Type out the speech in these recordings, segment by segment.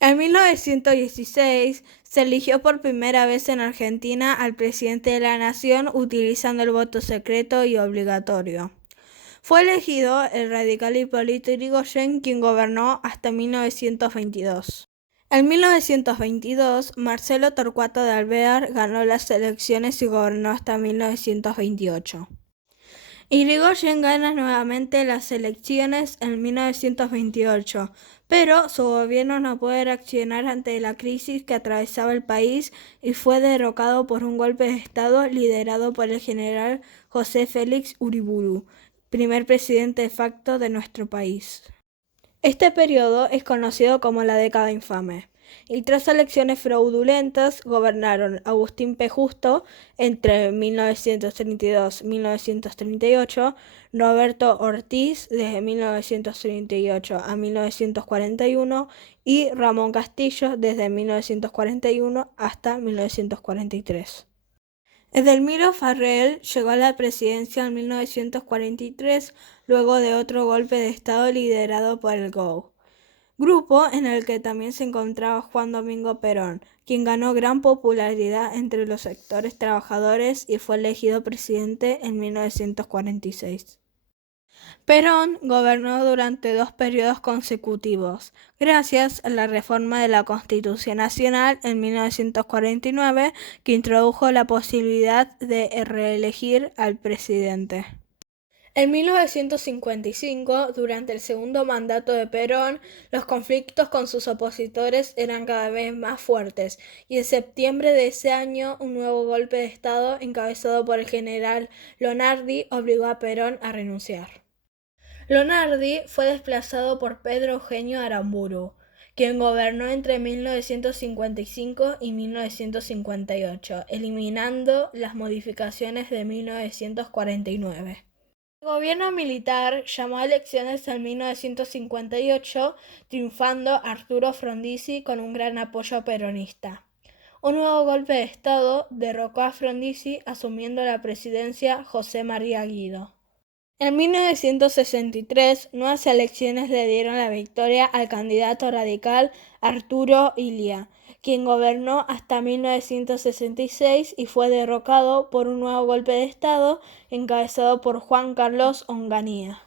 En 1916 se eligió por primera vez en Argentina al presidente de la nación utilizando el voto secreto y obligatorio. Fue elegido el radical Hipólito Yrigoyen, quien gobernó hasta 1922. En 1922, Marcelo Torcuato de Alvear ganó las elecciones y gobernó hasta 1928. Irigoyen gana nuevamente las elecciones en 1928, pero su gobierno no pudo reaccionar ante la crisis que atravesaba el país y fue derrocado por un golpe de Estado liderado por el general José Félix Uriburu, primer presidente de facto de nuestro país. Este periodo es conocido como la década infame, y tras elecciones fraudulentas gobernaron Agustín P. Justo entre 1932 y 1938, Roberto Ortiz desde 1938 a 1941 y Ramón Castillo desde 1941 hasta 1943. Edelmiro Farrell llegó a la presidencia en 1943 luego de otro golpe de Estado liderado por el GO, grupo en el que también se encontraba Juan Domingo Perón, quien ganó gran popularidad entre los sectores trabajadores y fue elegido presidente en 1946. Perón gobernó durante 2 periodos consecutivos, gracias a la reforma de la Constitución Nacional en 1949, que introdujo la posibilidad de reelegir al presidente. En 1955, durante el segundo mandato de Perón, los conflictos con sus opositores eran cada vez más fuertes, y en septiembre de ese año un nuevo golpe de Estado encabezado por el general Lonardi obligó a Perón a renunciar. Lonardi fue desplazado por Pedro Eugenio Aramburu, quien gobernó entre 1955 y 1958, eliminando las modificaciones de 1949. El gobierno militar llamó a elecciones en 1958, triunfando Arturo Frondizi con un gran apoyo peronista. Un nuevo golpe de Estado derrocó a Frondizi, asumiendo la presidencia José María Guido. En 1963, nuevas elecciones le dieron la victoria al candidato radical Arturo Illia, quien gobernó hasta 1966 y fue derrocado por un nuevo golpe de Estado encabezado por Juan Carlos Onganía.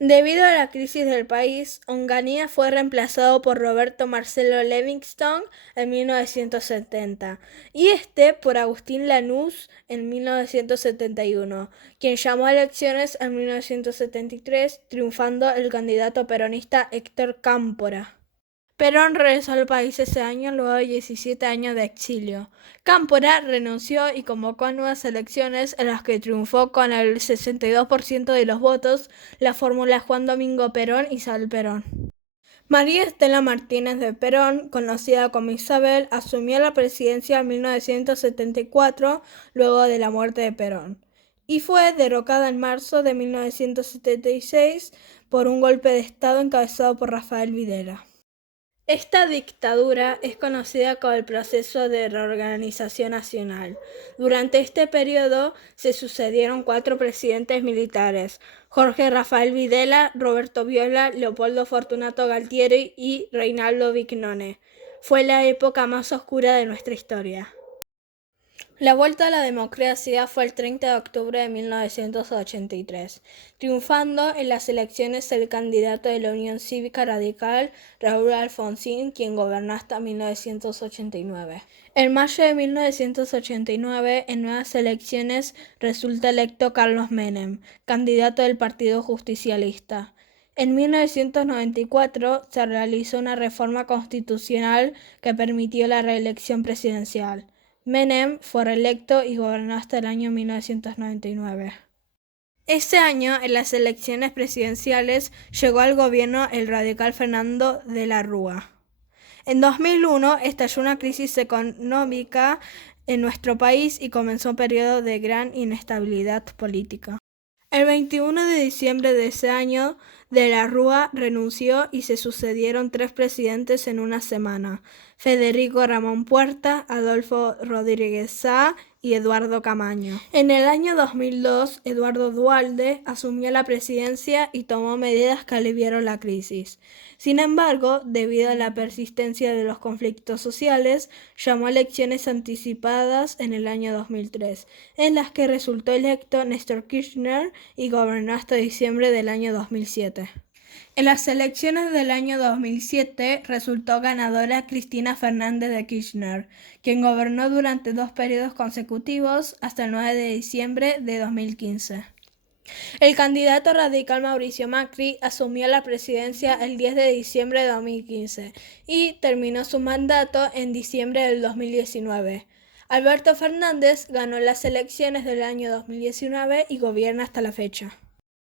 Debido a la crisis del país, Onganía fue reemplazado por Roberto Marcelo Levingston en 1970 y por Agustín Lanús en 1971, quien llamó a elecciones en 1973, triunfando el candidato peronista Héctor Cámpora. Perón regresó al país ese año luego de 17 años de exilio. Cámpora renunció y convocó a nuevas elecciones en las que triunfó con el 62% de los votos la fórmula Juan Domingo Perón Isabel Perón. María Estela Martínez de Perón, conocida como Isabel, asumió la presidencia en 1974 luego de la muerte de Perón y fue derrocada en marzo de 1976 por un golpe de Estado encabezado por Rafael Videla. Esta dictadura es conocida como el proceso de reorganización nacional. Durante este periodo se sucedieron 4 presidentes militares: Jorge Rafael Videla, Roberto Viola, Leopoldo Fortunato Galtieri y Reinaldo Vignone. Fue la época más oscura de nuestra historia. La vuelta a la democracia fue el 30 de octubre de 1983, triunfando en las elecciones el candidato de la Unión Cívica Radical, Raúl Alfonsín, quien gobernó hasta 1989. En mayo de 1989, en nuevas elecciones, resulta electo Carlos Menem, candidato del Partido Justicialista. En 1994 se realizó una reforma constitucional que permitió la reelección presidencial. Menem fue reelecto y gobernó hasta el año 1999. Ese año, en las elecciones presidenciales, llegó al gobierno el radical Fernando de la Rúa. En 2001 estalló una crisis económica en nuestro país y comenzó un periodo de gran inestabilidad política. El 21 de diciembre de ese año, de la Rúa renunció y se sucedieron 3 presidentes en una semana: Federico Ramón Puerta, Adolfo Rodríguez Sá y Eduardo Camaño. En el año 2002, Eduardo Duhalde asumió la presidencia y tomó medidas que aliviaron la crisis. Sin embargo, debido a la persistencia de los conflictos sociales, llamó a elecciones anticipadas en el año 2003, en las que resultó electo Néstor Kirchner y gobernó hasta diciembre del año 2007. En las elecciones del año 2007 resultó ganadora Cristina Fernández de Kirchner, quien gobernó durante 2 periodos consecutivos hasta el 9 de diciembre de 2015. El candidato radical Mauricio Macri asumió la presidencia el 10 de diciembre de 2015 y terminó su mandato en diciembre del 2019. Alberto Fernández ganó las elecciones del año 2019 y gobierna hasta la fecha.